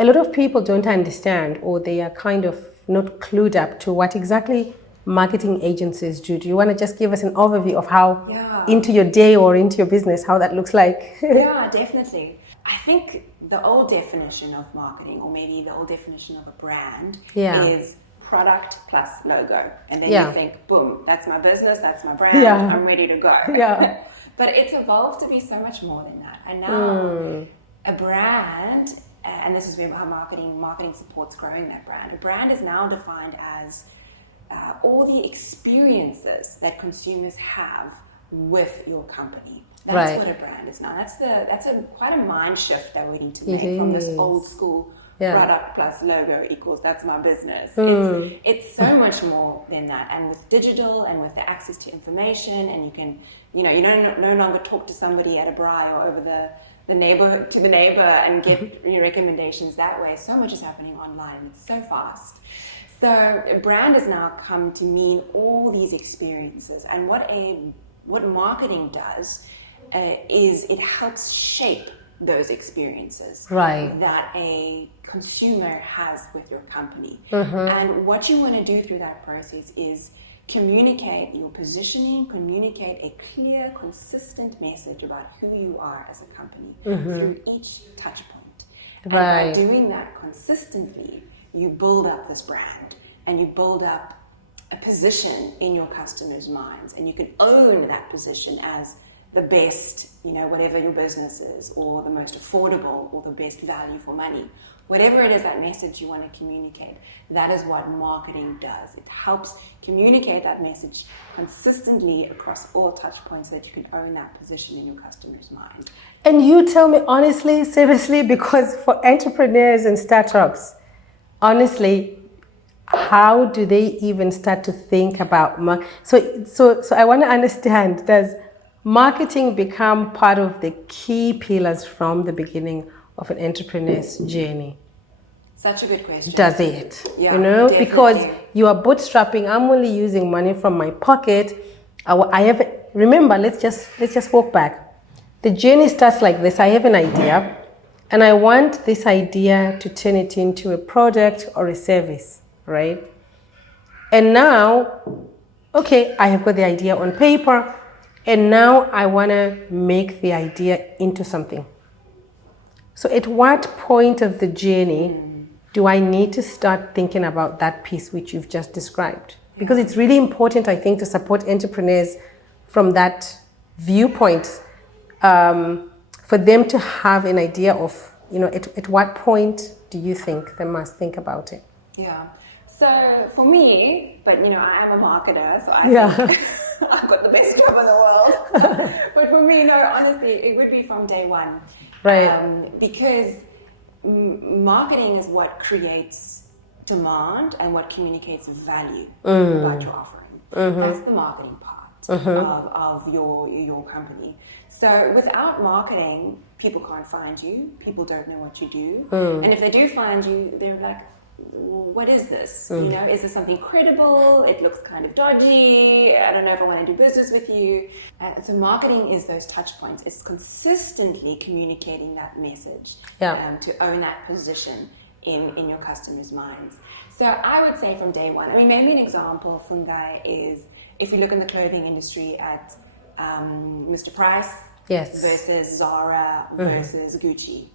a lot of people don't understand, or they are kind of not clued up to what exactly marketing agencies do. Do you want to just give us an overview of how into your day or into your business, how that looks like? Yeah, definitely. I think the old definition of marketing, or maybe the old definition of a brand, is product plus logo. And then you think, boom, that's my business, that's my brand, I'm ready to go. Yeah. But it's evolved to be so much more than that. And now a brand, and this is where how marketing supports growing that brand. A brand is now defined as all the experiences that consumers have with your company. That's what a brand is now. That's quite a mind shift that we need to make from this old school product plus logo equals that's my business. It's so much more than that. And with digital and with the access to information, and you can, you don't no longer talk to somebody at a braai or over the neighbor to the neighbor and get your recommendations that way. So much is happening online. It's so fast. So a brand has now come to mean all these experiences. And what marketing does is it helps shape those experiences that a consumer has with your company. And what you want to do through that process is communicate your positioning, communicate a clear, consistent message about who you are as a company through each touch point. And by doing that consistently, you build up this brand and you build up a position in your customers' minds, and you can own that position as the best, whatever your business is, or the most affordable, or the best value for money. Whatever it is, that message you want to communicate, that is what marketing does. It helps communicate that message consistently across all touch points, so that you can own that position in your customer's mind. And you tell me honestly, seriously, because for entrepreneurs and startups, honestly, how do they even start to think about so I want to understand, does marketing become part of the key pillars from the beginning of an entrepreneur's journey? Such a good question. Does it? Yeah, definitely. Because you are bootstrapping, I'm only using money from my pocket. I have, remember, let's just walk back. The journey starts like this. I have an idea, and I want this idea to turn it into a product or a service, right? And now, okay, I have got the idea on paper, and now I want to make the idea into something. So at what point of the journey do I need to start thinking about that piece which you've just described? Because it's really important, I think, to support entrepreneurs from that viewpoint, for them to have an idea of, at what point do you think they must think about it? Yeah. So for me, but I am a marketer, so I think I've got the best job in the world. But for me, no, honestly, it would be from day one. Right. Because marketing is what creates demand and what communicates value about your offering. That's the marketing part of your company. So without marketing, people can't find you. People don't know what you do. And if they do find you, they're like, what is this? Is this something credible? It looks kind of dodgy. I don't know if I want to do business with you. So marketing is those touch points. It's consistently communicating that message to own that position in your customers' minds. So I would say from day one, maybe an example, Fungai, is if you look in the clothing industry at Mr. Price versus Zara versus Gucci.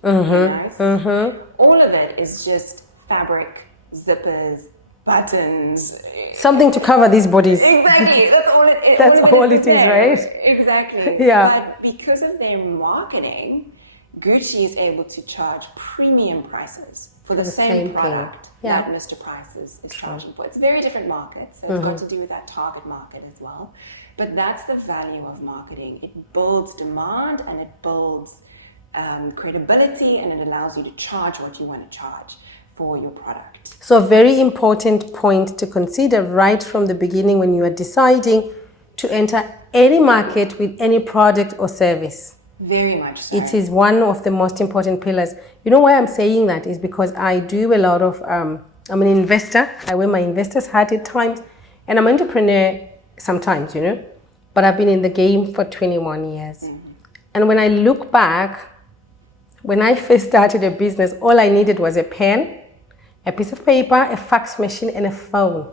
All of it is just fabric, zippers, buttons. Something to cover these bodies. Exactly. That's all it is. That's all it is, right? Exactly. Yeah. But because of their marketing, Gucci is able to charge premium prices for the same product that Mr. Price is charging for. It's a very different market, so it's got to do with that target market as well. But that's the value of marketing. It builds demand and it builds credibility, and it allows you to charge what you want to charge for your product. So a very important point to consider right from the beginning when you are deciding to enter any market with any product or service. Very much so. It is one of the most important pillars. You know why I'm saying that is because I do a lot of, I'm an investor. I wear my investor's hat at times, and I'm an entrepreneur sometimes, but I've been in the game for 21 years. And when I look back, When I first started a business, all I needed was a pen, a piece of paper, a fax machine, and a phone.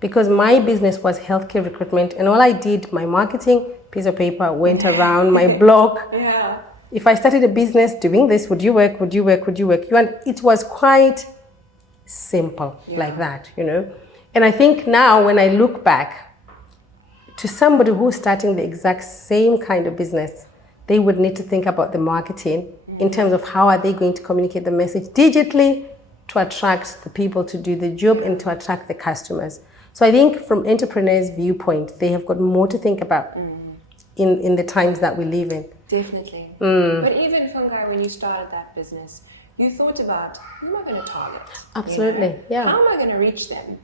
Because my business was healthcare recruitment, and all I did, my marketing, piece of paper, went around my blog. Yeah. If I started a business doing this, would you work? Would you work? Would you work? And it was quite simple like that, you know. And I think now when I look back to somebody who's starting the exact same kind of business, they would need to think about the marketing in terms of how are they going to communicate the message digitally to attract the people to do the job and to attract the customers. So I think from entrepreneurs' viewpoint, they have got more to think about in the times that we live in. Definitely. But even Fungi, when you started that business, you thought about, who am I going to target? Absolutely, You know? yeah. How am I going to reach them?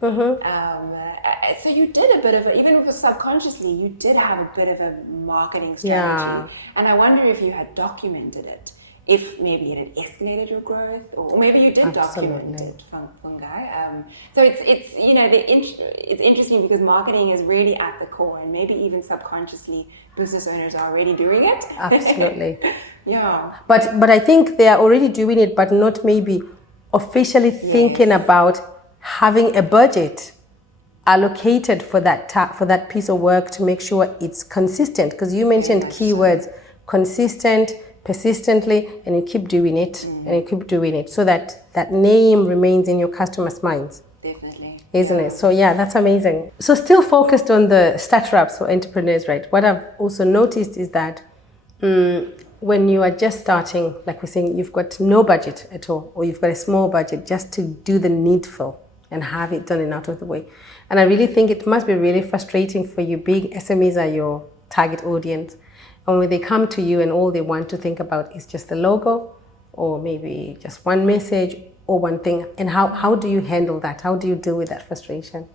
So you did a bit of, even if it was subconsciously, you did have a bit of a marketing strategy. Yeah. And I wonder if you had documented it, if maybe it had escalated your growth, or maybe you did document it, Fungi. So it's you know, it's interesting because marketing is really at the core, and maybe even subconsciously business owners are already doing it. Absolutely. Yeah. But I think they are already doing it, but not maybe officially thinking about having a budget allocated for that piece of work to make sure it's consistent. Because you mentioned keywords, consistent, persistently, and you keep doing it, and you keep doing it, so that that name remains in your customers' minds. Definitely. Isn't it? So yeah, that's amazing. So still focused on the startups or entrepreneurs, right? What I've also noticed is that when you are just starting, like we're saying, you've got no budget at all, or you've got a small budget just to do the needful and have it done and out of the way. And I really think it must be really frustrating for you. Big SMEs are your target audience. And when they come to you and all they want to think about is just the logo, or maybe just one message or one thing, and how do you handle that? How do you deal with that frustration?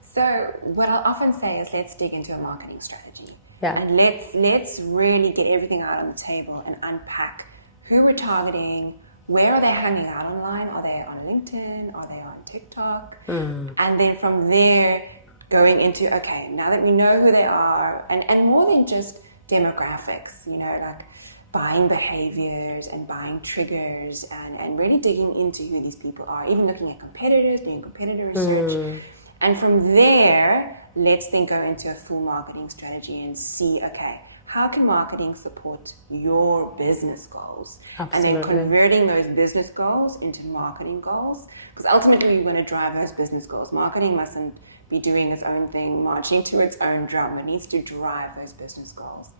So what I'll often say is, let's dig into a marketing strategy. Yeah. And let's really get everything out on the table and unpack who we're targeting, where are they hanging out online? Are they on LinkedIn? Are they on TikTok? And then from there, going into, okay, now that we know who they are, and more than just demographics, you know, like buying behaviors and buying triggers, and really digging into who these people are, even looking at competitors, doing competitor research. And from there, let's then go into a full marketing strategy and see, okay, how can marketing support your business goals? Absolutely. And then converting those business goals into marketing goals. Because ultimately we want to drive those business goals. Marketing mustn't be doing its own thing, marching to its own drum. It needs to drive those business goals.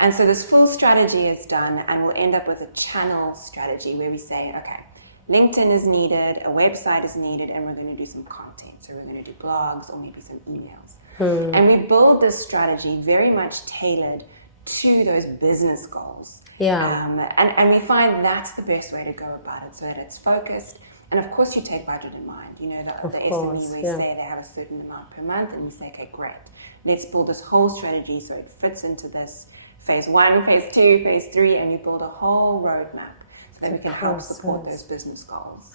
And so this full strategy is done, and we'll end up with a channel strategy where we say, okay, LinkedIn is needed, a website is needed, and we're going to do some content. So we're going to do blogs or maybe some emails. And we build this strategy very much tailored to those business goals. Yeah. And we find that's the best way to go about it, so that it's focused. And of course you take budget in mind. You know, the SME, we say they have a certain amount per month, and we say, okay, great. Let's build this whole strategy so it fits into this phase 1, phase 2, phase 3, and we build a whole roadmap so that we can help support those business goals.